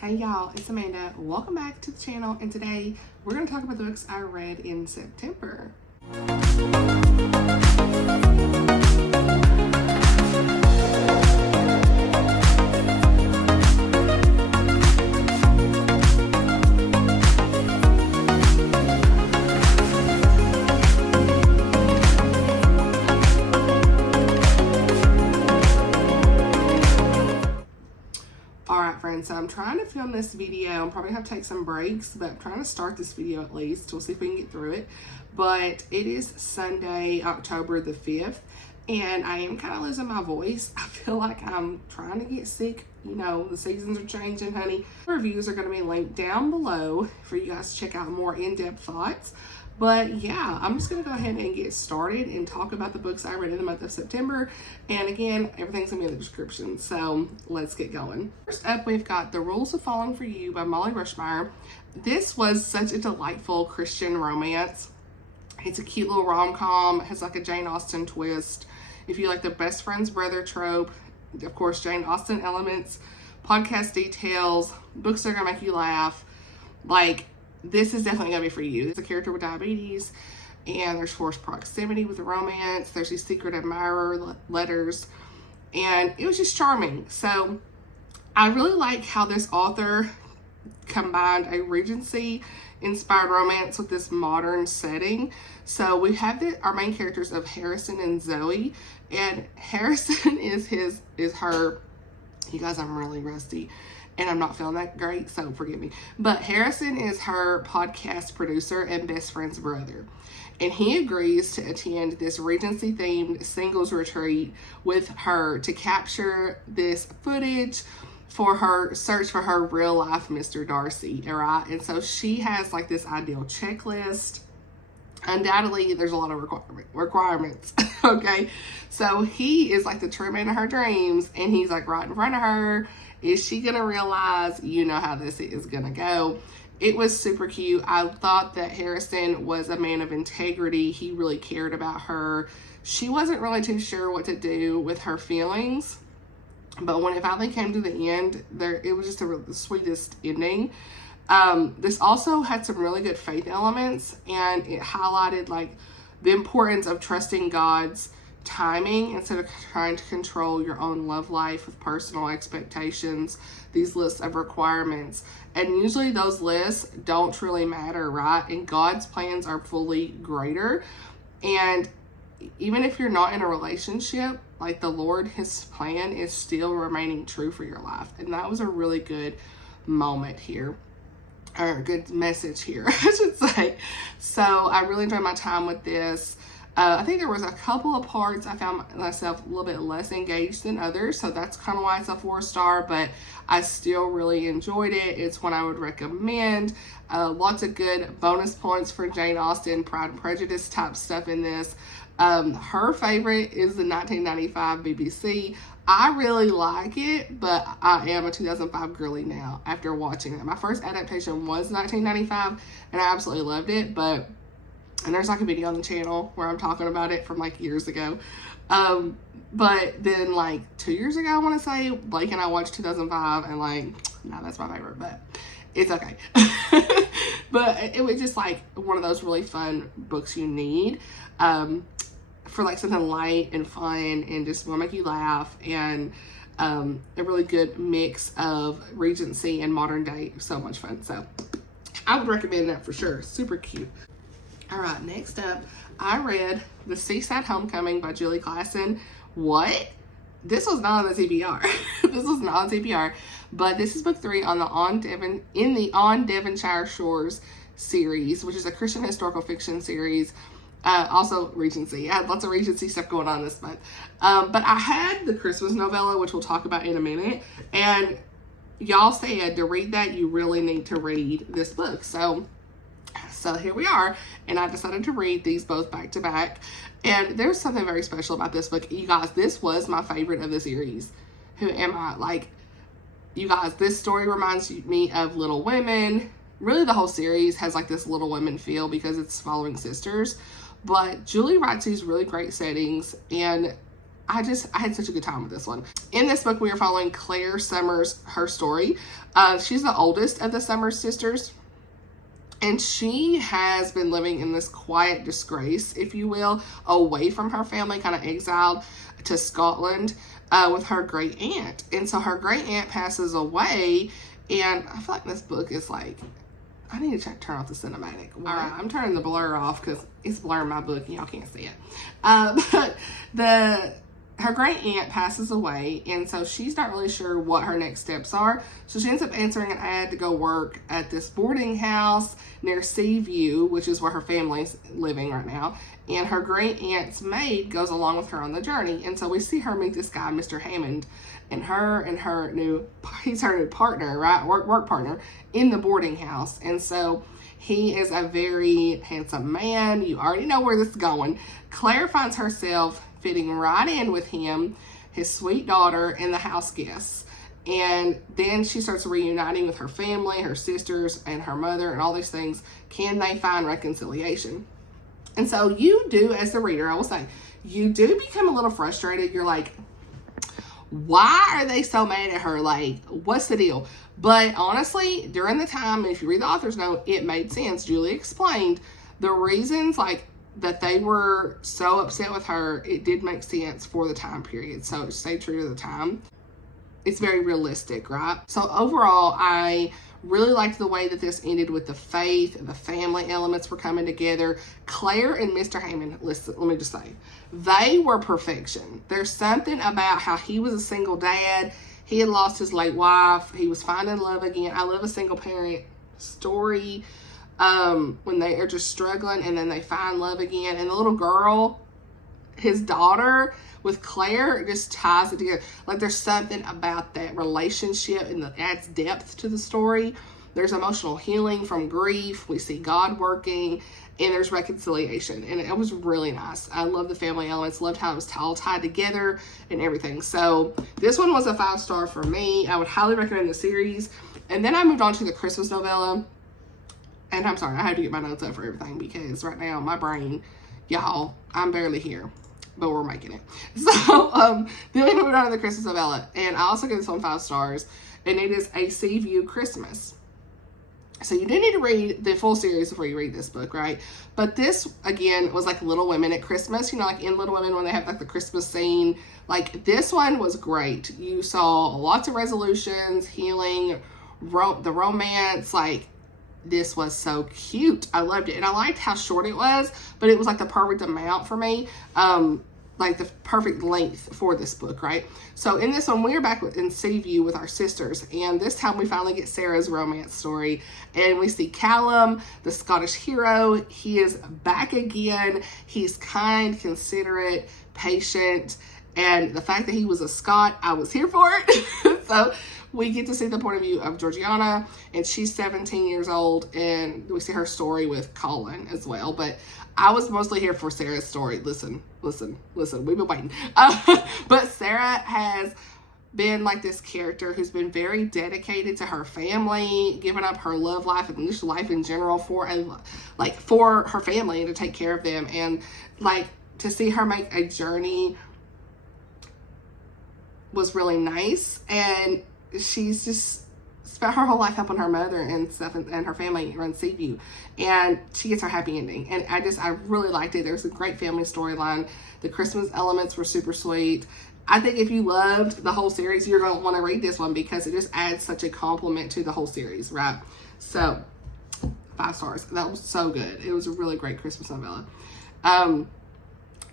Hey y'all, it's Amanda. Welcome back to the channel, and today we're going to talk about the books I read in September. So I'm trying to film this video. I'm probably have to take some breaks, but I'm trying to start this video at least. We'll see if we can get through it. But it is Sunday, October the 5th, and I am kind of losing my voice. I feel like I'm trying to get sick. You know, the seasons are changing, honey. Reviews are going to be linked down below for you guys to check out more in-depth thoughts. But yeah, I'm just going to go ahead and get started and talk about the books I read in the month of September. And again, everything's going to be in the description. So let's get going. First up, we've got The Rules of Falling for You by Mollie Rushmeyer. This was such a delightful Christian romance. It's a cute little rom-com. It has like a Jane Austen twist. If you like the best friend's brother trope, of course, Jane Austen elements, podcast details, books that are going to make you laugh. Like, this is definitely going to be for you. It's a character with diabetes, and there's forced proximity with the romance. There's these secret admirer letters, and it was just charming. So I really like how this author combined a Regency-inspired romance with this modern setting. So we have our main characters of Harrison and Zoe, and Harrison is her. You guys, I'm really rusty. And I'm not feeling that great, so forgive me. But Harrison is her podcast producer and best friend's brother. And he agrees to attend this Regency-themed singles retreat with her to capture this footage for her search for her real-life Mr. Darcy, all right? And so she has like this ideal checklist. Undoubtedly, there's a lot of requirements, okay? So he is like the true man of her dreams, and he's like right in front of her. Is she gonna realize? You know how this is gonna go. It was super cute. I thought that Harrison was a man of integrity. He really cared about her. She wasn't really too sure what to do with her feelings, but when it finally came to the end, it was just the sweetest ending. This also had some really good faith elements, and it highlighted like the importance of trusting God's timing instead of trying to control your own love life with personal expectations, these lists of requirements. And usually those lists don't truly matter, right? And God's plans are fully greater. And even if you're not in a relationship, like the Lord, his plan is still remaining true for your life. And that was a really good moment here. Or a good message here, I should say. So I really enjoyed my time with this. I think there was a couple of parts I found myself a little bit less engaged than others, so that's kind of why it's a 4-star, but I still really enjoyed it. It's one I would recommend. Lots of good bonus points for Jane Austen, Pride and Prejudice type stuff in this. Her favorite is the 1995 BBC. I really like it, but I am a 2005 girly now after watching it. My first adaptation was 1995, and I absolutely loved it, and there's like a video on the channel where I'm talking about it from like years ago. But then like 2 years ago, I want to say, Blake and I watched 2005, and like, no, that's my favorite, but it's okay. But it was just like one of those really fun books you need for like something light and fun and just will make you laugh, and a really good mix of Regency and modern day. So much fun. So I would recommend that for sure. Super cute. All right, next up, I read The Seaside Homecoming by Julie Klassen. What? This was not on the TBR. This was not on TBR, but this is book 3 on the On Devonshire Shores series, which is a Christian historical fiction series. Also Regency. I had lots of Regency stuff going on this month. But I had the Christmas novella, which we'll talk about in a minute, and y'all said to read that, you really need to read this book. So here we are, and I decided to read these both back to back. And there's something very special about this book. You guys, this was my favorite of the series. Who am I? Like, you guys, this story reminds me of Little Women. Really, the whole series has like this Little Women feel because it's following sisters. But Julie writes these really great settings, and I had such a good time with this one. In this book, we are following Claire Summers, her story. She's the oldest of the Summers sisters, and she has been living in this quiet disgrace, if you will, away from her family, kind of exiled to Scotland with her great aunt. And so her great aunt passes away, and I feel like this book is like, I need to turn off the cinematic. All right, I'm turning the blur off because it's blurring my book and y'all can't see it. But her great aunt passes away, and so she's not really sure what her next steps are. So she ends up answering an ad to go work at this boarding house near Seaview, which is where her family's living right now. And her great aunt's maid goes along with her on the journey. And so we see her meet this guy, Mr. Hammond, and he's her new partner, right? Work partner in the boarding house. And so he is a very handsome man. You already know where this is going. Claire finds herself fitting right in with him, his sweet daughter, and the house guests. And then she starts reuniting with her family, her sisters, and her mother, and all these things. Can they find reconciliation? And so you do, as the reader, I will say, you do become a little frustrated. You're like, why are they so mad at her? Like, what's the deal? But honestly, during the time, if you read the author's note, it made sense. Julie explained the reasons, like, that they were so upset with her. It did make sense for the time period. So it stayed true to the time. It's very realistic, right? So overall, I really liked the way that this ended with the faith and the family elements were coming together. Claire and Mr. Hammond, listen, let me just say, they were perfection. There's something about how he was a single dad. He had lost his late wife. He was finding love again. I love a single parent story when they are just struggling and then they find love again. And the little girl, his daughter with Claire, just ties it together. Like, there's something about that relationship and that adds depth to the story. There's emotional healing from grief. We see God working, and there's reconciliation. And it was really nice. I love the family elements. Loved how it was all tied together and everything. So this one was a 5-star for me. I would highly recommend the series. And then I moved on to the Christmas novella. And I'm sorry, I had to get my notes up for everything because right now my brain, y'all, I'm barely here, but we're making it. So then we moved on to the Christmas novella, and I also give this one 5 stars, and it is A Seaview Christmas. So you do need to read the full series before you read this book, right? But this, again, was like Little Women at Christmas, you know, like in Little Women when they have like the Christmas scene. Like, this one was great. You saw lots of resolutions, healing, the romance, like, this was so cute. I loved it. And I liked how short it was, but it was like the perfect amount for me. Like the perfect length for this book, right? So in this one, we are back in Seaview with our sisters. And this time we finally get Sarah's romance story. And we see Callum, the Scottish hero. He is back again. He's kind, considerate, patient. And the fact that he was a Scot, I was here for it. So we get to see the point of view of Georgiana, and she's 17 years old, and we see her story with Colin as well. But I was mostly here for Sarah's story. Listen, we've been waiting. But Sarah has been like this character who's been very dedicated to her family, giving up her love life and just life in general for her family and to take care of them. And like, to see her make a journey was really nice. And she's just spent her whole life helping her mother and stuff and her family run Seaview, and she gets her happy ending. And I really liked it. There's a great family storyline. The Christmas elements were super sweet. I think if you loved the whole series, you're going to want to read this one because it just adds such a compliment to the whole series, right? So 5 stars. That was so good. It was a really great Christmas novella. And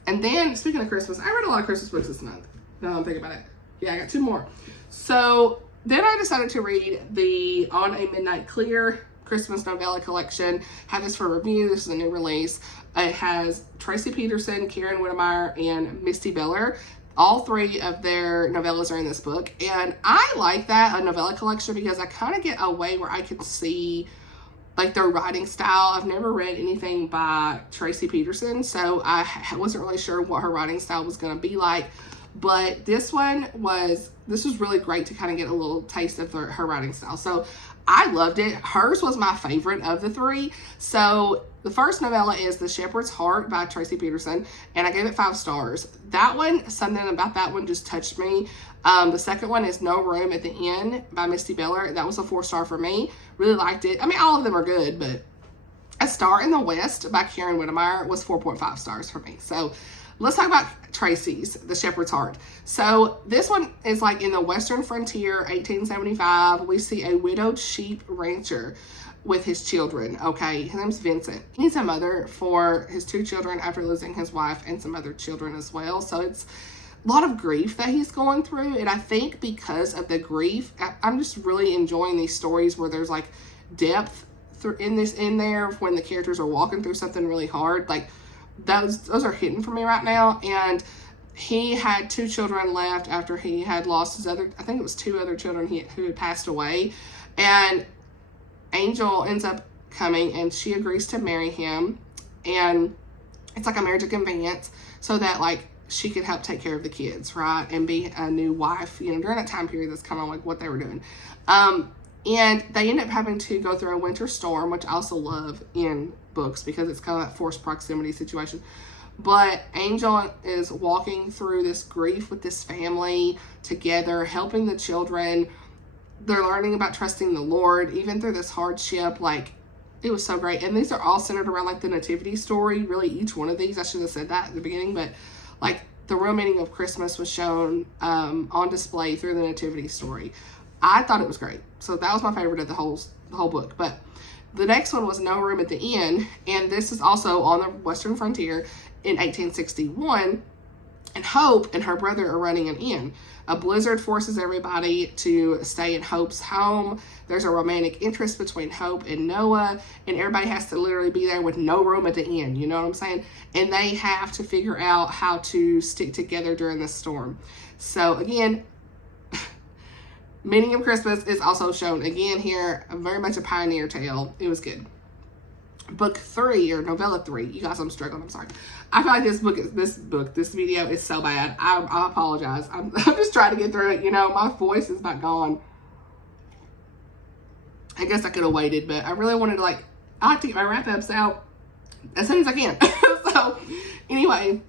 then, speaking of Christmas, I read a lot of Christmas books this month. Now that I'm thinking about it. Yeah, I got 2 more. So then I decided to read the On a Midnight Clear Christmas novella collection. Have this for review. This is a new release. It has Tracie Peterson, Karen Witemeyer, and Misty Beller. All 3 of their novellas are in this book. And I like that, a novella collection, because I kind of get a way where I can see like their writing style. I've never read anything by Tracie Peterson, so I wasn't really sure what her writing style was going to be like. But this was really great to kind of get a little taste of her writing style. So I loved it. Hers was my favorite of the 3. So the first novella is The Shepherd's Heart by Tracie Peterson, and I gave it 5 stars. That one, something about that one just touched me. The second one is No Room at the Inn by Misty Beller. That was a 4-star for me. Really liked it. I mean, all of them are good, but A Star in the West by Karen Witemeyer was 4.5 stars for me. So let's talk about Tracie's, The Shepherd's Heart. So this one is like in the Western frontier, 1875. We see a widowed sheep rancher with his children. Okay, his name's Vincent. He's a mother for his 2 children after losing his wife and some other children as well. So it's a lot of grief that he's going through. And I think because of the grief, I'm just really enjoying these stories where there's like depth in there when the characters are walking through something really hard. Like those are hidden for me right now. And he had 2 children left after he had lost his other, I think it was 2 other children who had passed away. And Angel ends up coming and she agrees to marry him. And it's like a marriage of convenience so that like she could help take care of the kids, right? And be a new wife, you know, during that time period. That's kind of like what they were doing. And they end up having to go through a winter storm, which I also love in books because it's kind of that forced proximity situation. But Angel is walking through this grief with this family together, helping the children. They're learning about trusting the Lord, even through this hardship. Like, it was so great. And these are all centered around like the nativity story. Really, each one of these, I should have said that at the beginning, but like the real meaning of Christmas was shown on display through the nativity story. I thought it was great. So that was my favorite of the whole book. But the next one was No Room at the Inn. And this is also on the Western frontier in 1861. And Hope and her brother are running an inn. A blizzard forces everybody to stay in Hope's home. There's a romantic interest between Hope and Noah, and everybody has to literally be there with no room at the inn. You know what I'm saying? And they have to figure out how to stick together during this storm. So again, meaning of Christmas is also shown again here. Very much a pioneer tale. It was good. Book 3 or novella 3. You guys, I'm struggling. I'm sorry. I feel like this video is so bad. I apologize. I'm just trying to get through it. You know, my voice is not gone. I guess I could have waited, but I really wanted to I like to get my wrap-ups out as soon as I can. So anyway,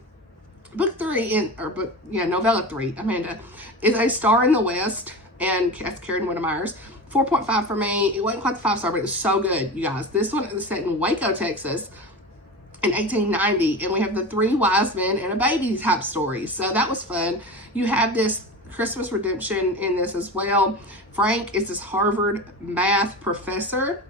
book 3 novella 3, Amanda, is A Star in the West, and that's Karen Witemeyer's. 4.5 for me. It wasn't quite the 5-star, but it was so good, you guys. This one is set in Waco, Texas in 1890, and we have the 3 wise men and a baby type story. So that was fun. You have this Christmas redemption in this as well. Frank is this Harvard math professor.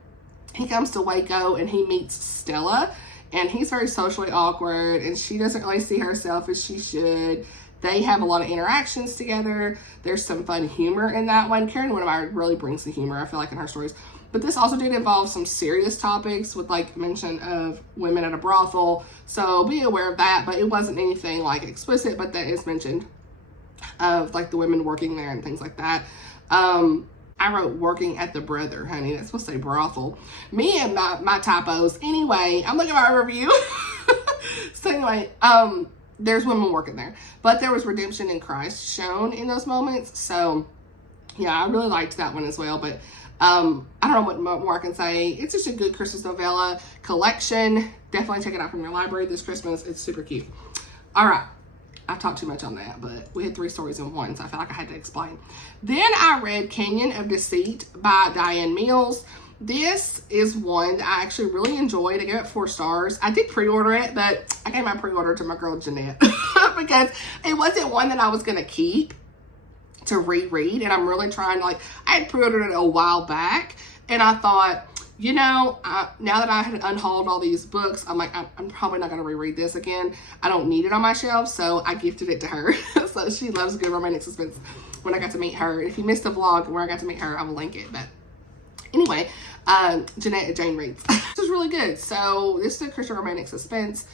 He comes to Waco and he meets Stella, and he's very socially awkward, and she doesn't really see herself as she should. They have a lot of interactions together. There's some fun humor in that one. Karen Witemeyer really brings the humor, I feel like, in her stories. But this also did involve some serious topics with like mention of women at a brothel. So be aware of that. But it wasn't anything like explicit, but that is mentioned of like the women working there and things like that. I wrote working at the brother, honey. That's supposed to say brothel. Me and my typos. Anyway, I'm looking at my review. So anyway, there's women working there, but there was redemption in Christ shown in those moments. So yeah, I really liked that one as well. But I don't know what more I can say. It's just a good Christmas novella collection. Definitely check it out from your library this Christmas. It's super cute. All right, I've talked too much on that, but we had 3 stories in one, so I felt like I had to explain. Then I read Canyon of Deceit by DiAnn Mills. This is one that I actually really enjoyed. I gave it 4 stars. I did pre-order it, but I gave my pre-order to my girl Jeanette because it wasn't one that I was going to keep to reread. And I'm really trying to I had pre-ordered it a while back, and I thought, you know, now that I had unhauled all these books, I'm like, I'm probably not going to reread this again. I don't need it on my shelf, so I gifted it to her. So she loves good romantic suspense. When I got to meet her, if you missed the vlog where I got to meet her, I will link it. But anyway, Jeanette at Jane Reads. This is really good. So this is a Christian romantic suspense.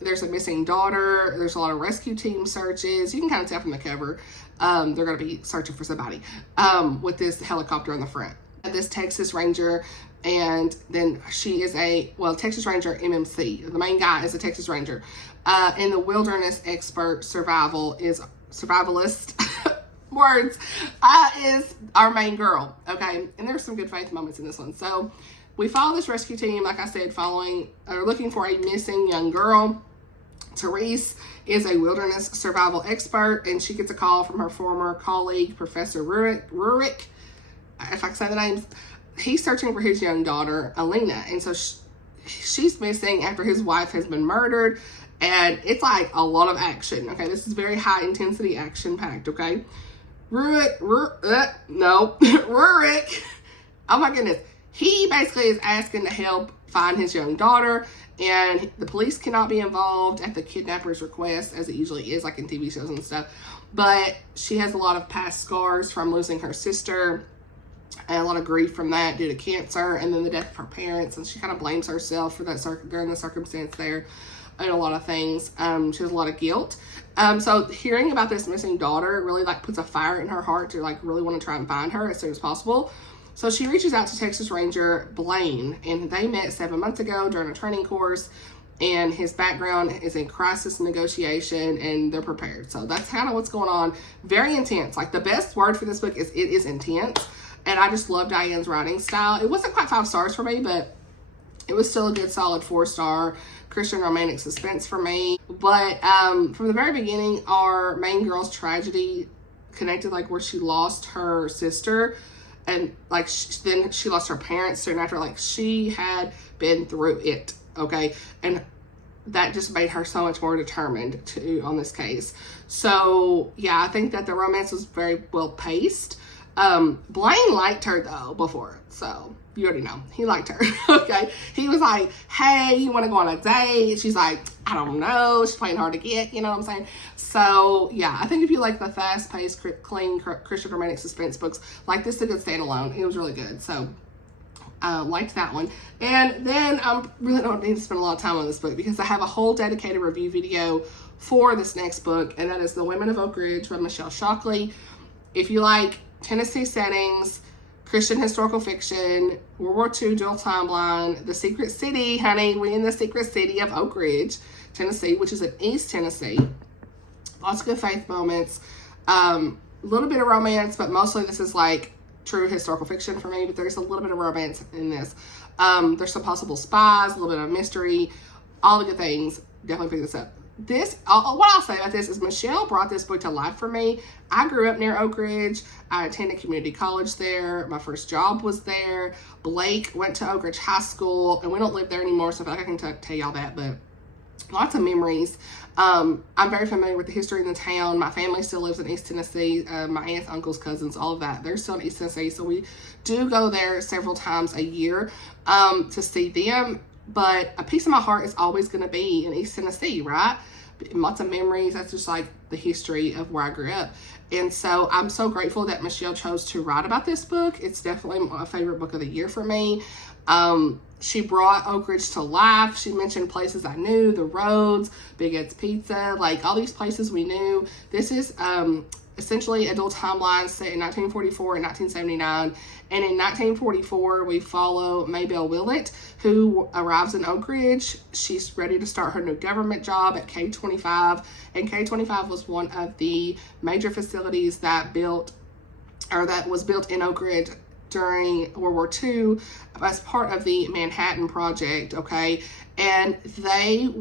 There's a missing daughter. There's a lot of rescue team searches. You can kind of tell from the cover. They're going to be searching for somebody with this helicopter on the front. This Texas Ranger, and then she is Texas Ranger MMC. The main guy is a Texas Ranger. And the wilderness expert survivalist words is our main girl. Okay, and there's some good faith moments in this one. So we follow this rescue team, like I said, looking for a missing young girl. Tracie is a wilderness survival expert, and she gets a call from her former colleague, Professor Rurik. If I can say the names, he's searching for his young daughter, Alina. And so she's missing after his wife has been murdered. And it's like a lot of action. Okay, this is very high intensity action packed. Okay, Rurik. Oh my goodness. He basically is asking to help find his young daughter, and the police cannot be involved at the kidnapper's request, as it usually is, like in TV shows and stuff. But she has a lot of past scars from losing her sister, and a lot of grief from that due to cancer, and then the death of her parents, and she kind of blames herself for that during the circumstance there, and a lot of things. She has a lot of guilt. So hearing about this missing daughter really like puts a fire in her heart to like really want to try and find her as soon as possible. So she reaches out to Texas Ranger Blaine, and they met 7 months ago during a training course, and his background is in crisis negotiation, and they're prepared. So that's kind of what's going on. Very intense. Like, the best word for this book is it is intense, and I just love DiAnn's writing style. It wasn't quite 5 stars for me, but it was still a good solid 4-star Christian romantic suspense for me. But from the very beginning, our main girl's tragedy connected, like where she lost her sister, and like then she lost her parents soon after. Like, she had been through it, okay? And that just made her so much more determined on this case. So yeah, I think that the romance was very well paced. Blaine liked her though before, so you already know he liked her. Okay, he was like, hey, you want to go on a date? She's like, I don't know. She's playing hard to get, you know what I'm saying? So yeah, I think if you like the fast-paced, clean Christian romantic suspense books, like this is a good standalone. It was really good. So liked that one. And then really don't need to spend a lot of time on this book because I have a whole dedicated review video for this next book, and that is The Women of Oak Ridge by Michelle Shocklee. If you like Tennessee settings, Christian historical fiction, World War II dual timeline, the secret city, honey, we in the secret city of Oak Ridge, Tennessee, which is in East Tennessee. Lots of good faith moments, a little bit of romance, but mostly this is like true historical fiction for me, but there's a little bit of romance in this. There's some possible spies, a little bit of mystery, all the good things. Definitely pick this up. What I'll say about this is Michelle brought this book to life for me. I grew up near Oak Ridge. I attended community college there. My first job was there. Blake went to Oak Ridge High School, and we don't live there anymore, so I feel like I can tell y'all that, but lots of memories. I'm very familiar with the history in the town. My family still lives in East Tennessee. My aunts, uncles, cousins, all of that, they're still in East Tennessee, so we do go there several times a year to see them. But a piece of my heart is always going to be in East Tennessee, right? Lots of memories. That's just like the history of where I grew up. And so I'm so grateful that Michelle chose to write about this book. It's definitely my favorite book of the year for me. She brought Oak Ridge to life. She mentioned places I knew, the roads, Big Ed's Pizza, like all these places we knew. This is essentially a dual timeline set in 1944 and 1979. And in 1944, we follow Maybelle Willett, who arrives in Oak Ridge. She's ready to start her new government job at K-25. And K-25 was one of the major facilities that was built in Oak Ridge during World War II as part of the Manhattan Project, okay? And it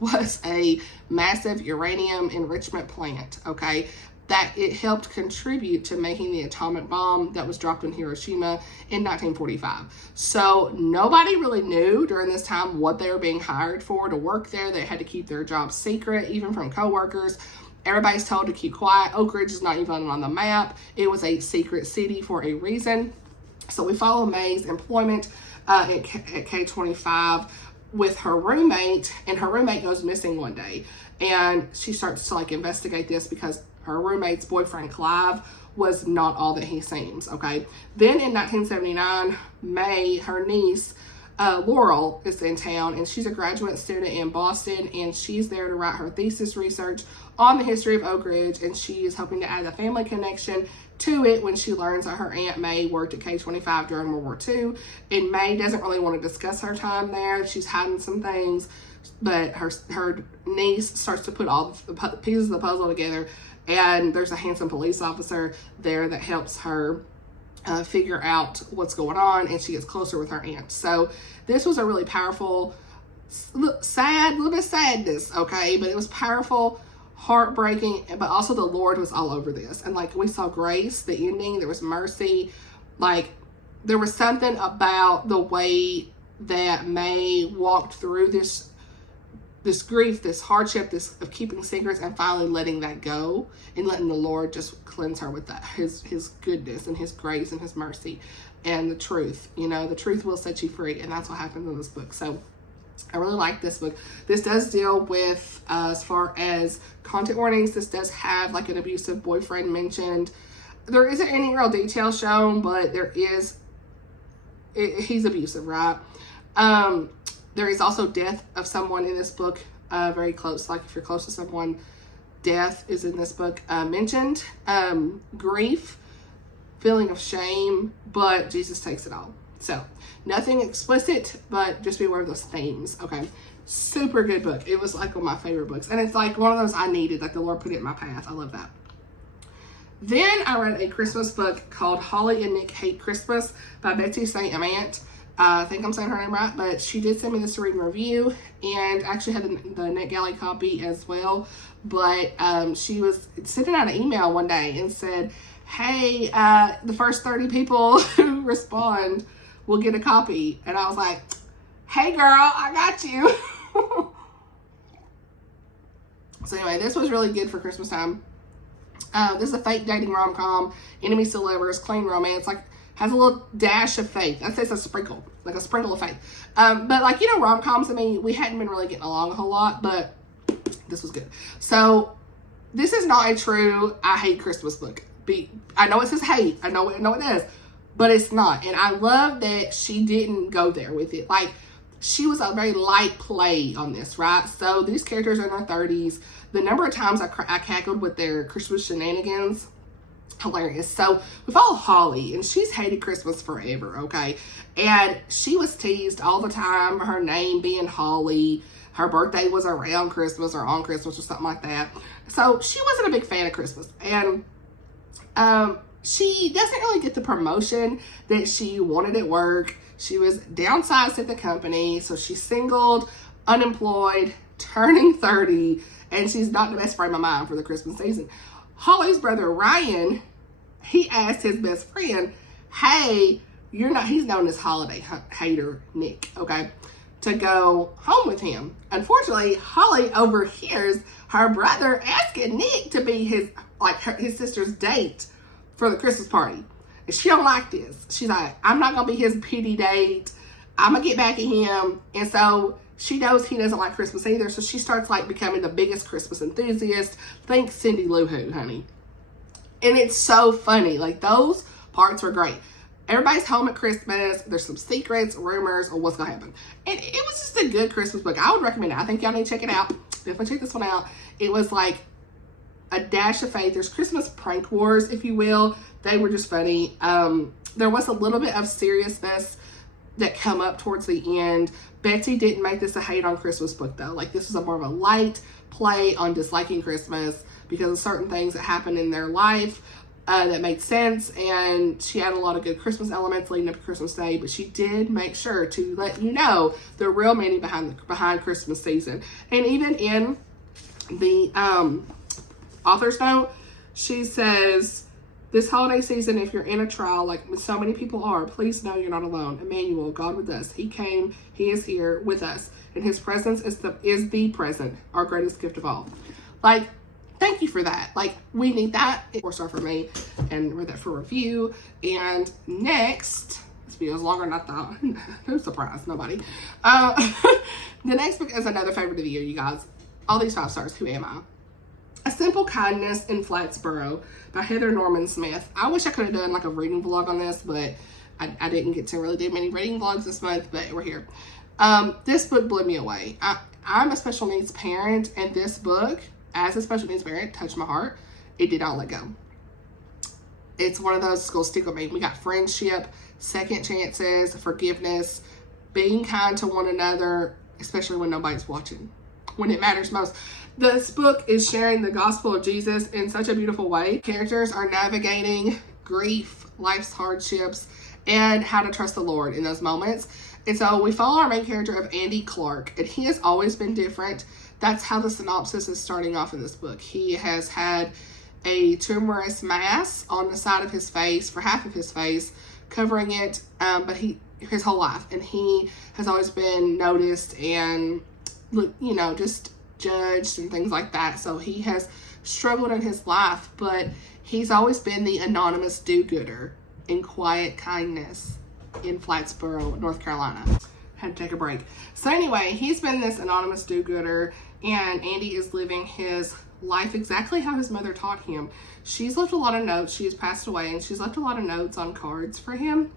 was a massive uranium enrichment plant, okay? That it helped contribute to making the atomic bomb that was dropped in Hiroshima in 1945. So nobody really knew during this time what they were being hired for to work there. They had to keep their jobs secret, even from coworkers. Everybody's told to keep quiet. Oak Ridge is not even on the map. It was a secret city for a reason. So we follow May's employment at K-25 with her roommate, and her roommate goes missing one day. And she starts to like investigate this because her roommate's boyfriend, Clive, was not all that he seems, okay? Then in 1979, May, her niece, Laurel, is in town, and she's a graduate student in Boston, and she's there to write her thesis research on the history of Oak Ridge, and she is hoping to add a family connection to it when she learns that her Aunt May worked at K-25 during World War II, and May doesn't really want to discuss her time there. She's hiding some things, but her niece starts to put all the pieces of the puzzle together, and there's a handsome police officer there that helps her figure out what's going on, and she gets closer with her aunt. So this was a really powerful sad, a little bit of sadness, okay? But it was powerful, heartbreaking, but also the Lord was all over this. And like we saw grace, the ending, there was mercy. Like there was something about the way that May walked through this grief, this hardship, this of keeping secrets, and finally letting that go and letting the Lord just cleanse her with that, his goodness and his grace and his mercy and the truth. You know, the truth will set you free, and that's what happens in this book. So I really like this book. This does deal with, as far as content warnings, this does have like an abusive boyfriend mentioned. There isn't any real detail shown, but there is, he's abusive, right? There is also death of someone in this book, very close. Like if you're close to someone, death is in this book mentioned. Grief, feeling of shame, but Jesus takes it all. So nothing explicit, but just be aware of those themes. Okay, super good book. It was like one of my favorite books, and it's like one of those I needed, like the Lord put it in my path. I love that. Then I read a Christmas book called Holly and Nick Hate Christmas by Betsy St. Amant. I think I'm saying her name right, but she did send me this to read and review, and actually had the NetGalley copy as well. But she was sending out an email one day and said, hey, the first 30 people who respond will get a copy. And I was like, hey girl, I got you. So anyway, this was really good for Christmas time. This is a fake dating rom-com, enemies to lovers, clean romance, like has a little dash of faith. I'd say it's a sprinkle, like a sprinkle of faith. But like, you know, rom-coms, I mean, we hadn't been really getting along a whole lot, but this was good. So this is not a true I hate Christmas book. I know it says hate. I know it is, but it's not. And I love that she didn't go there with it. Like, she was a very light play on this, right? So these characters are in their 30s. The number of times I cackled with their Christmas shenanigans, hilarious. So we follow Holly, and she's hated Christmas forever, okay? And she was teased all the time for her name being Holly. Her birthday was around Christmas or on Christmas or something like that. So she wasn't a big fan of Christmas. And she doesn't really get the promotion that she wanted at work. She was downsized at the company. So she's singled, unemployed, turning 30, and she's not in the best frame of mind for the Christmas season. Holly's brother, Ryan, he asked his best friend, hey, he's known as holiday hater Nick, okay, to go home with him. Unfortunately, Holly overhears her brother asking Nick to be his sister's date for the Christmas party. And she don't like this. She's like, I'm not going to be his pity date. I'm going to get back at him. And so she knows he doesn't like Christmas either. So she starts like becoming the biggest Christmas enthusiast. Think Cindy Lou Who, honey. And it's so funny. Like, those parts were great. Everybody's home at Christmas. There's some secrets, rumors, or what's going to happen. And it was just a good Christmas book. I would recommend it. I think y'all need to check it out. Definitely check this one out. It was like a dash of faith. There's Christmas prank wars, if you will. They were just funny. There was a little bit of seriousness that come up towards the end. Betsy didn't make this a hate on Christmas book, though. Like, this was a more of a light play on disliking Christmas because of certain things that happened in their life that made sense. And she had a lot of good Christmas elements leading up to Christmas Day, but she did make sure to let you know the real meaning behind Christmas season. And even in the author's note, she says, this holiday season, if you're in a trial, like so many people are, please know you're not alone. Emmanuel, God with us. He came, he is here with us. And his presence is the present, our greatest gift of all. Like, thank you for that. Like, we need that. 4-star for me. And read that for review. And next, this video is longer than I thought. No surprise, nobody. The next book is another favorite of the year, you guys. All these 5 stars. Who am I? A Simple Kindness in Flatsboro by Heather Norman Smith. I wish I could have done like a reading vlog on this, but I didn't get to really do many reading vlogs this month, but we're here. This book blew me away. I'm a special needs parent, and this book, as a special needs parent, touched my heart. It did not let go. It's one of those schools stick with me. We got friendship, second chances, forgiveness, being kind to one another, especially when nobody's watching, when it matters most. This book is sharing the gospel of Jesus in such a beautiful way. Characters are navigating grief, life's hardships, and how to trust the Lord in those moments. And so we follow our main character of Andy Clark, and he has always been different. That's how the synopsis is starting off in this book. He has had a tumorous mass on the side of his face, for half of his face, covering it, but his whole life. And he has always been noticed and, you know, just judged and things like that. So he has struggled in his life, but he's always been the anonymous do-gooder in quiet kindness in Flatsboro, North Carolina. Had to take a break. So anyway, he's been this anonymous do-gooder, and Andy is living his life exactly how his mother taught him. She's left a lot of notes. She has passed away, and she's left a lot of notes on cards for him.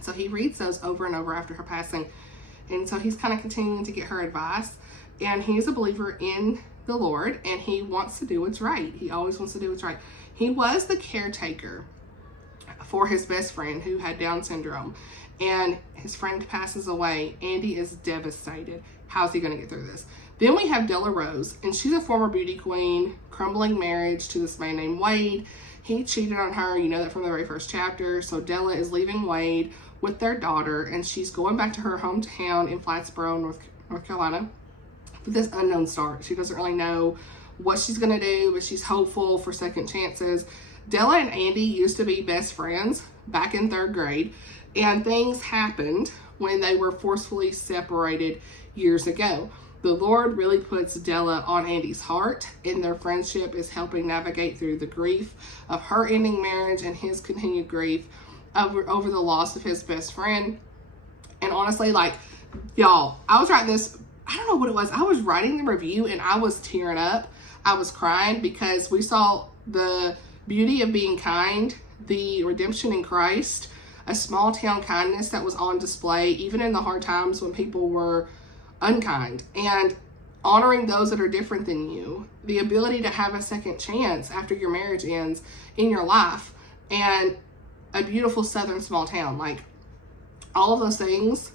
So he reads those over and over after her passing. And so he's kind of continuing to get her advice. And he's a believer in the Lord, and he wants to do what's right. He always wants to do what's right. He was the caretaker for his best friend who had Down syndrome, and his friend passes away. Andy is devastated. How's he going to get through this? Then we have Della Rose, and she's a former beauty queen, crumbling marriage to this man named Wade. He cheated on her. You know that from the very first chapter. So Della is leaving Wade with their daughter, and she's going back to her hometown in Flatsboro, North Carolina, with this unknown start. She doesn't really know what she's going to do, but she's hopeful for second chances. Della and Andy used to be best friends back in 3rd grade, and things happened when they were forcefully separated years ago. The Lord really puts Della on Andy's heart, and their friendship is helping navigate through the grief of her ending marriage and his continued grief over the loss of his best friend. And honestly, like, y'all, I was writing this, I don't know what it was. I was writing the review and I was tearing up. I was crying because we saw the beauty of being kind, the redemption in Christ, a small town kindness that was on display even in the hard times when people were unkind, and honoring those that are different than you, the ability to have a second chance after your marriage ends in your life, and a beautiful southern small town. Like, all of those things,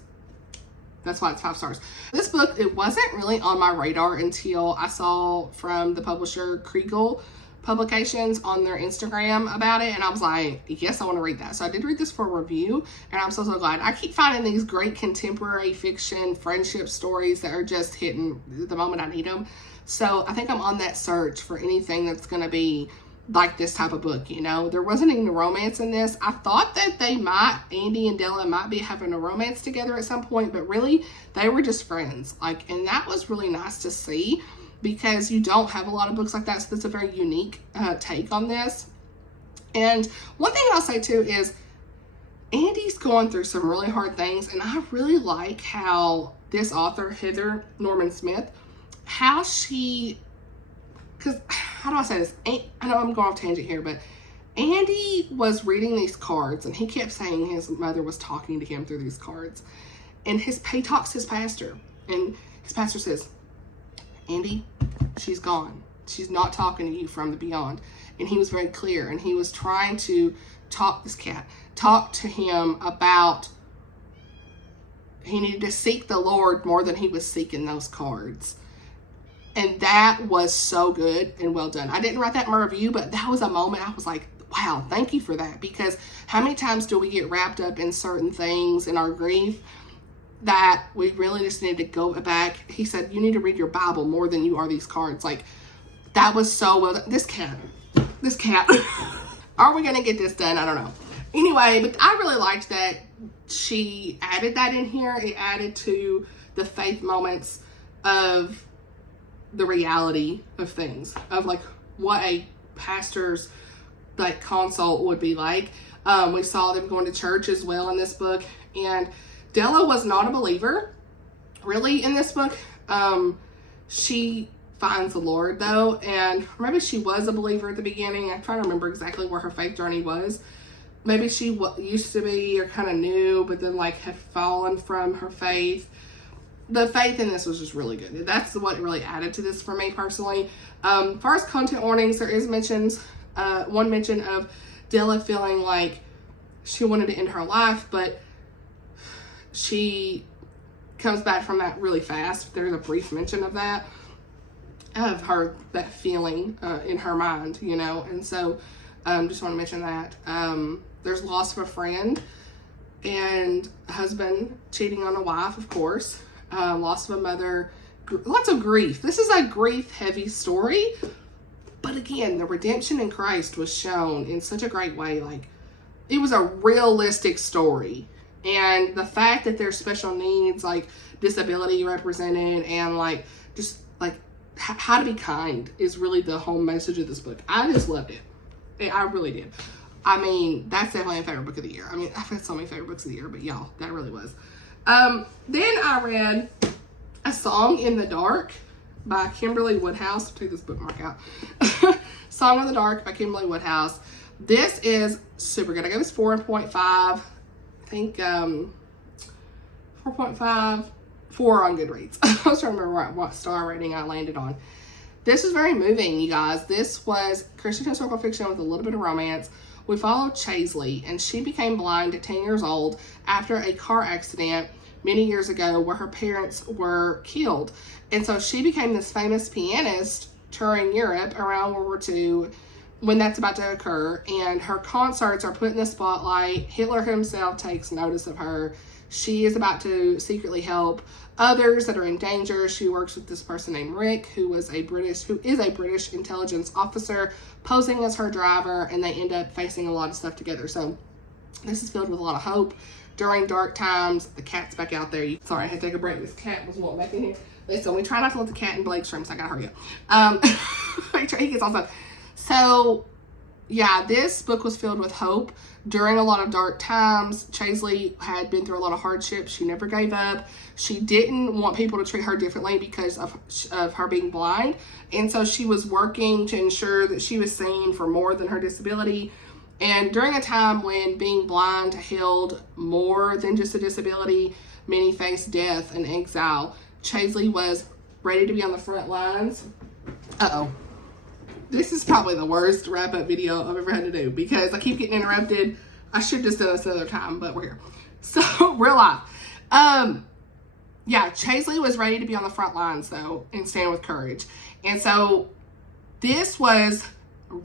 that's why it's 5 stars. This book, it wasn't really on my radar until I saw from the publisher Kriegel Publications on their Instagram about it, and I was like, yes, I want to read that. So I did read this for a review, and I'm so glad. I keep finding these great contemporary fiction friendship stories that are just hitting the moment I need them. So I think I'm on that search for anything that's going to be like this type of book. You know, there wasn't any romance in this. I thought that Andy and Della might be having a romance together at some point, but really they were just friends. Like, and that was really nice to see, because you don't have a lot of books like that. So that's a very unique take on this. And one thing I'll say too is Andy's going through some really hard things, and I really like how this author, Heather Norman Smith, how do I say this? I know I'm going off tangent here, but Andy was reading these cards, and he kept saying his mother was talking to him through these cards. And he talks to his pastor, and his pastor says, Andy, she's gone. She's not talking to you from the beyond. And he was very clear, and he was trying to talk to him about he needed to seek the Lord more than he was seeking those cards. And that was so good and well done. I didn't write that in my review, but that was a moment I was like, wow, thank you for that. Because how many times do we get wrapped up in certain things in our grief that we really just need to go back? He said, you need to read your Bible more than you are these cards. Like, that was so well done. This cat. Are we going to get this done? I don't know. Anyway, but I really liked that she added that in here. It added to the faith moments of the reality of things, of like what a pastor's like consult would be like. We saw them going to church as well in this book, and Della was not a believer really in this book. She finds the Lord though, and maybe she was a believer at the beginning. I'm trying to remember exactly where her faith journey was. Maybe she used to be or kind of knew, but then like had fallen from her faith. The faith in this was just really good. That's what really added to this for me personally. As far as content warnings, there is one mention of Della feeling like she wanted to end her life, but she comes back from that really fast. There's a brief mention of that, of her, that feeling in her mind, you know, and so just want to mention that. There's loss of a friend. and husband cheating on a wife, of course, loss of a mother, lots of grief. This is a grief-heavy story, but again, the redemption in Christ was shown in such a great way. Like, it was a realistic story, and the fact that there's special needs, like disability represented, and like just like how to be kind is really the whole message of this book. I just loved it. I really did. I mean, that's definitely a favorite book of the year. I mean, I've had so many favorite books of the year, but y'all, that really was. Then I read A Song in the Dark by Kimberley Woodhouse. Take this bookmark out. Song in the Dark by Kimberley Woodhouse. This is super good. I gave this 4.5. I think 4.5, 4 on Goodreads. I was trying to remember what star rating I landed on. This was very moving, you guys. This was Christian historical fiction with a little bit of romance. We followed Tracie, and she became blind at 10 years old after a car accident many years ago where her parents were killed. And so she became this famous pianist touring Europe around World War II when that's about to occur. And her concerts are put in the spotlight. Hitler himself takes notice of her. She is about to secretly help others that are in danger. She works with this person named Rick, who is a British intelligence officer, posing as her driver, and they end up facing a lot of stuff together. So this is filled with a lot of hope during dark times. The cat's back out there. Sorry, I had to take a break. This cat was walking back in here. Listen, we try not to let the cat in Blake's room, so I gotta hurry up. He gets all stuff. So yeah, this book was filled with hope during a lot of dark times. Tracie had been through a lot of hardships. She never gave up. She didn't want people to treat her differently because of her being blind. And so she was working to ensure that she was seen for more than her disability. And during a time when being blind held more than just a disability, many faced death and exile, Tracie was ready to be on the front lines. Uh-oh. This is probably the worst wrap-up video I've ever had to do because I keep getting interrupted. I should just do this another time, but we're here. So, real life. Yeah, Tracie was ready to be on the front lines, though, and stand with courage. And so, this was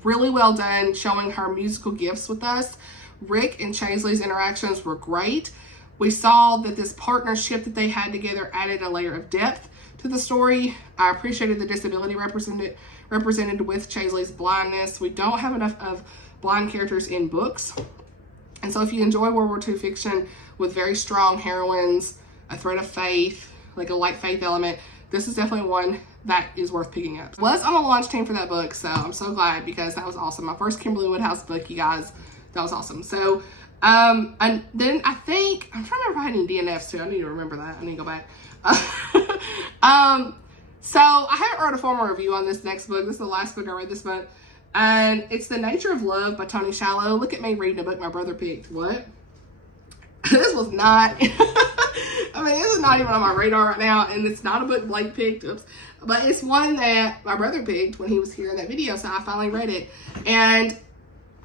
really well done, showing her musical gifts with us. Rick and Tracie's interactions were great. We saw that this partnership that they had together added a layer of depth to the story. I appreciated the disability represented with Tracie's blindness. We don't have enough of blind characters in books. And so if you enjoy World War II fiction with very strong heroines, a thread of faith, like a light faith element, this is definitely one that is worth picking up. Was on a launch team for that book, so I'm so glad because that was awesome. My first Kimberley Woodhouse book, you guys, that was awesome. So, and then I think, I'm trying to remember if I had any DNFs too. I need to remember that. I need to go back. So I haven't wrote a formal review on this next book. This is the last book I read this month. And it's The Nature of Love by Toni Shiloh. Look at me reading a book my brother picked. What? This was not, I mean, this is not even on my radar right now. And it's not a book Blake picked. Oops. But it's one that my brother picked when he was here in that video. So I finally read it. And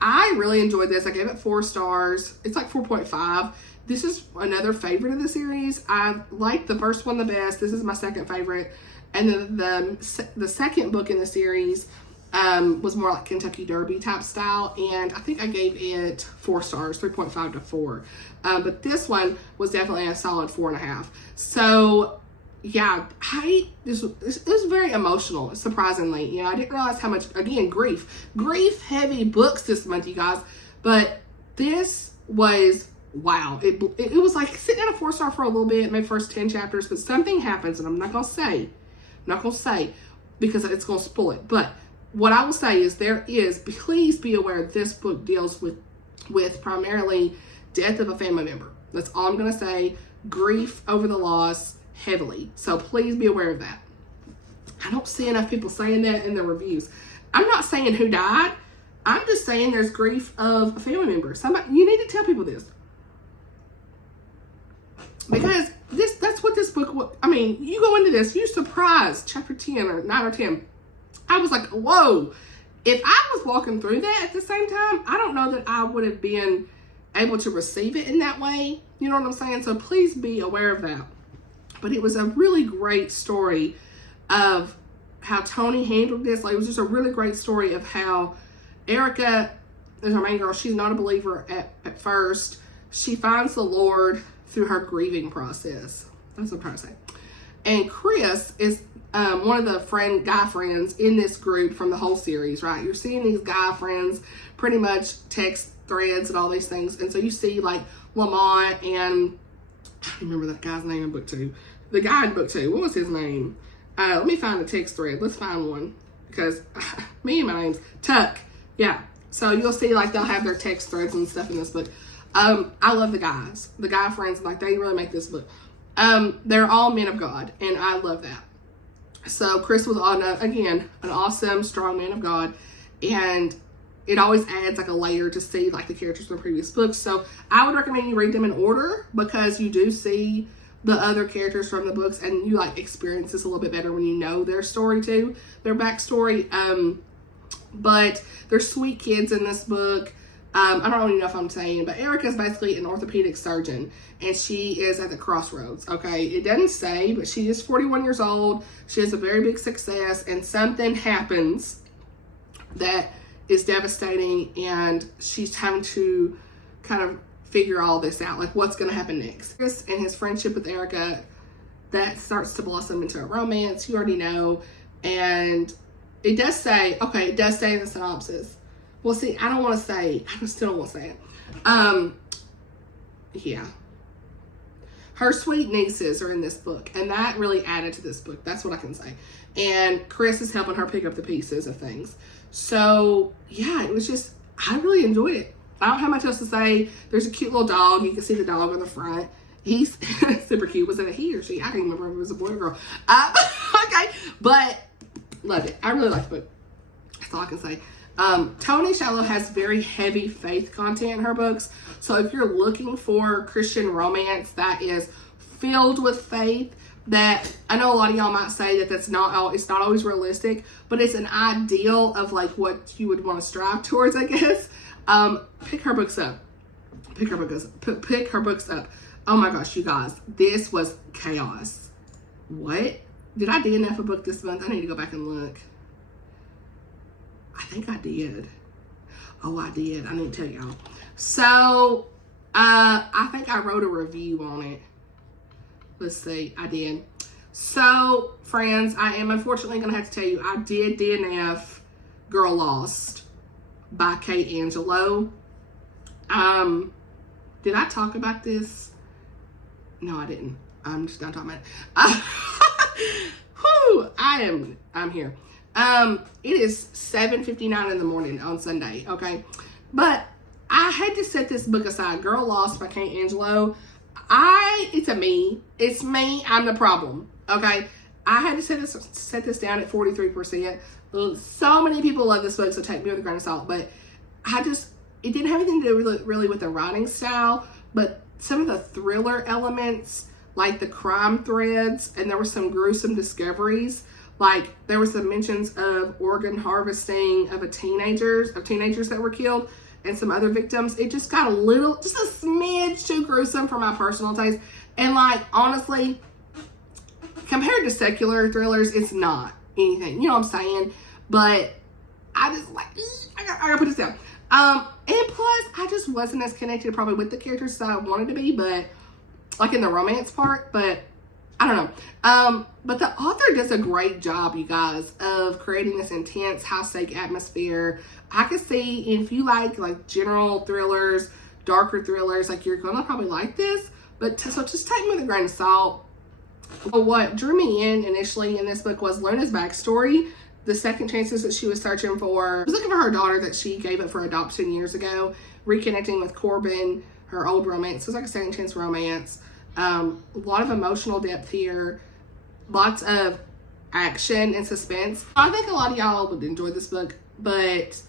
I really enjoyed this. I gave it 4 stars. It's like 4.5. This is another favorite of the series. I like the first one the best. This is my second favorite. And then the second book in the series was more like Kentucky Derby type style. And I think I gave it 4 stars, 3.5 to 4. But this one was definitely a solid 4.5. So yeah, it was very emotional, surprisingly. You know, I didn't realize how much, again, grief heavy books this month, you guys. But this was, wow. It was like sitting at a 4-star for a little bit, maybe first 10 chapters, but something happens, and I'm not going to say because it's going to spoil it. But what I will say is please be aware this book deals with primarily death of a family member. That's all I'm going to say. Grief over the loss heavily. So please be aware of that. I don't see enough people saying that in the reviews. I'm not saying who died. I'm just saying there's grief of a family member. You need to tell people this. Because that's what this book, I mean, you go into this, you're surprised, chapter 10 or 9 or 10. I was like, whoa. If I was walking through that at the same time, I don't know that I would have been able to receive it in that way. You know what I'm saying? So please be aware of that. But it was a really great story of how Toni handled this. Like, it was just a really great story of how Erica is our main girl. She's not a believer at first. she finds the Lord through her grieving process. That's what I'm trying to say. And Chris is one of the guy friends in this group from the whole series, right? You're seeing these guy friends pretty much text threads and all these things. And so you see like Lamont and I don't remember that guy's name in book 2. The guy in book 2, what was his name? Let me find a text thread. Let's find one because me and my name's Tuck. Yeah. So you'll see like they'll have their text threads and stuff in this book. I love the guys, the guy friends. Like they really make this book. They're all men of God, and I love that. So Chris was again an awesome, strong man of God, and it always adds like a layer to see like the characters from the previous books. So I would recommend you read them in order because you do see the other characters from the books, and you like experience this a little bit better when you know their story too, their backstory. But they're sweet kids in this book. I don't really know if I'm saying, but Erica's basically an orthopedic surgeon, and she is at the crossroads, okay? It doesn't say, but she is 41 years old. She has a very big success, and something happens that is devastating, and she's having to kind of figure all this out, like what's going to happen next. Chris and his friendship with Erica, that starts to blossom into a romance, you already know, and it does say, okay, it does say in the synopsis. Well, see, I don't want to say, I still don't want to say it. Yeah. Her sweet nieces are in this book, and that really added to this book. That's what I can say. And Chris is helping her pick up the pieces of things. So, yeah, it was just, I really enjoyed it. I don't have much else to say. There's a cute little dog. You can see the dog on the front. He's super cute. Was it a he or she? I can't remember if it was a boy or girl. Okay, but loved it. I really liked the book. That's all I can say. Toni Shiloh has very heavy faith content in her books. So if you're looking for Christian romance that is filled with faith, that I know a lot of y'all might say that it's not always realistic, but it's an ideal of like what you would want to strive towards, I guess. Pick her books up. Pick her books up. Oh my gosh, you guys, this was chaos. What? Did I DNF a book this month? I need to go back and look. I think I did. Oh, I did. I need to tell y'all. So, I think I wrote a review on it. Let's see. I did. So, friends, I am unfortunately going to have to tell you, I did DNF Girl Lost by Kate Angelo. Did I talk about this? No, I didn't. I'm just not talking about it. Whew, I'm here. It is 7:59 in the morning on Sunday, okay? But I had to set this book aside. Girl Lost by Kate Angelo. It's me. I'm the problem, okay? I had to set this down at 43%. So many people love this book, so take me with a grain of salt. But it didn't have anything to do really with the writing style, but some of the thriller elements, like the crime threads, and there were some gruesome discoveries. Like there were some mentions of organ harvesting of teenagers that were killed and some other victims. It just got just a smidge too gruesome for my personal taste. And like, honestly, compared to secular thrillers, it's not anything, you know what I'm saying? But I just like, I gotta put this down. And plus, I just wasn't as connected probably with the characters as I wanted to be, but like in the romance part, but I don't know. But the author does a great job, you guys, of creating this intense house-stake atmosphere. I could see if you like general thrillers, darker thrillers, like you're gonna probably like this. But so just take me with a grain of salt. But what drew me in initially in this book was Luna's backstory, the second chances that she was searching for. She was looking for her daughter that she gave up for adoption years ago, reconnecting with Corbin, her old romance. It was like a second chance romance. A lot of emotional depth here, lots of action and suspense. I think a lot of y'all would enjoy this book, but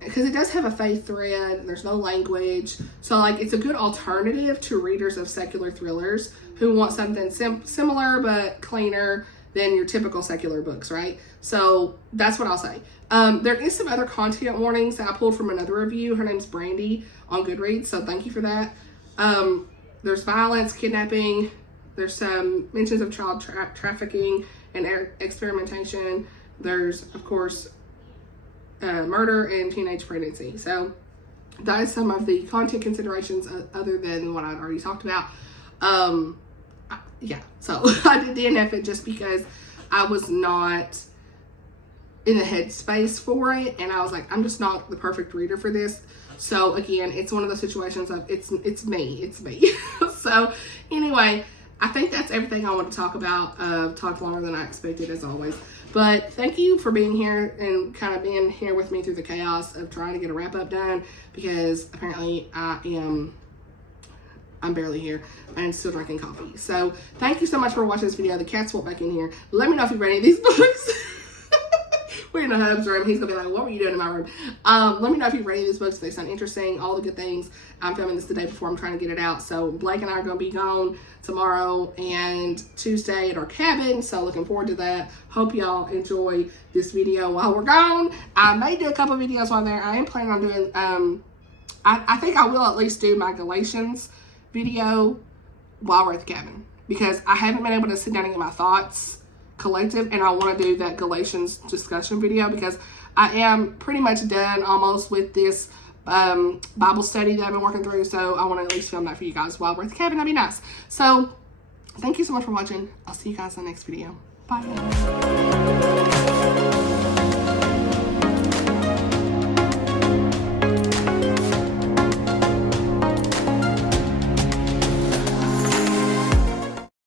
because it does have a faith thread, there's no language, so like it's a good alternative to readers of secular thrillers who want something similar but cleaner than your typical secular books, right? So that's what I'll say. There is some other content warnings that I pulled from another review. Her name's Brandy on Goodreads, so thank you for that. There's violence, kidnapping, there's some mentions of child trafficking and experimentation. There's, of course, murder and teenage pregnancy. So that is some of the content considerations other than what I've already talked about. Yeah, so I did DNF it just because I was not in the headspace for it, and I was like, I'm just not the perfect reader for this. So again, it's one of those situations of it's me. So anyway, I think that's everything I want to talk about. Talked longer than I expected, as always. But thank you for being here and kind of being here with me through the chaos of trying to get a wrap up done, because apparently I'm barely here and still drinking coffee. So thank you so much for watching this video. The cats walked back in here. Let me know if you read any of these books. We're in the hub's room. He's gonna be like, what were you doing in my room? Let me know if you've read any of these books. They sound interesting. All the good things. I'm filming this the day before. I'm trying to get it out. So Blake and I are gonna be gone tomorrow and Tuesday at our cabin. So looking forward to that. Hope y'all enjoy this video while we're gone. I may do a couple videos while there. I am planning on doing, I think I will at least do my Galatians video while we're at the cabin, because I haven't been able to sit down and get my thoughts collective, and I want to do that Galatians discussion video, because I am pretty much done almost with this Bible study that I've been working through. So I want to at least film that for you guys while we're at the cabin. That'd be nice. So thank you so much for watching. I'll see you guys in the next video. Bye.